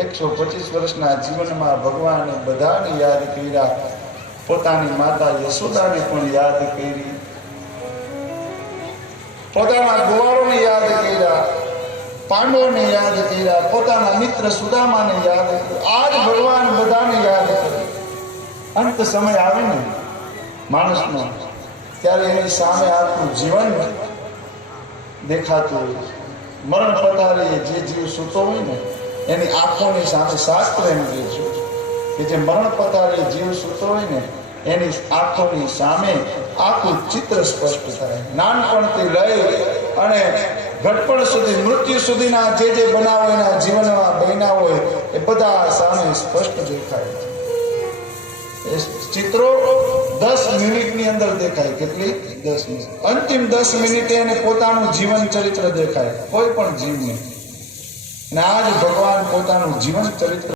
125 વર્ષના જીવનમાં ભગવાને બધાને યાદ કર્યા, પોતાની માતા યશોદાને પણ યાદ કરી, પોતાના ગોવાળોને યાદ કર્યા, પાંડવોને યાદ કર્યા, પોતાના મિત્ર સુદામાને યાદ કર્યા. આજ ભગવાન બધાને યાદ કરે. અંત સમય આવે ને માણસનો, ત્યારે એની સામે આખું જીવન દેખાતું હોય. મરણ પથારે જે જીવ સૂતો હોય ને એની આંખોની સામે શાસ્ત્ર એમ કહે છે કે જે મરણ પથારે જીવ સૂતો હોય ને એની આંખોની સામે આખું ચિત્ર સ્પષ્ટ થાય. નાનપણથી લઈ અને ઘટપણ સુધી, મૃત્યુ સુધીના જે બનાવો એના જીવનમાં બન્યા હોય એ બધા સામે સ્પષ્ટ દેખાય છે. એ ચિત્રો 10 મિનિટની અંદર દેખાય. કેટલી? 10 મિનિટ. અંતિમ 10 મિનિટે એને પોતાનું જીવન ચરિત્ર દેખાય, કોઈ પણ જીવને. અને આજ ભગવાન પોતાનું જીવન ચરિત્ર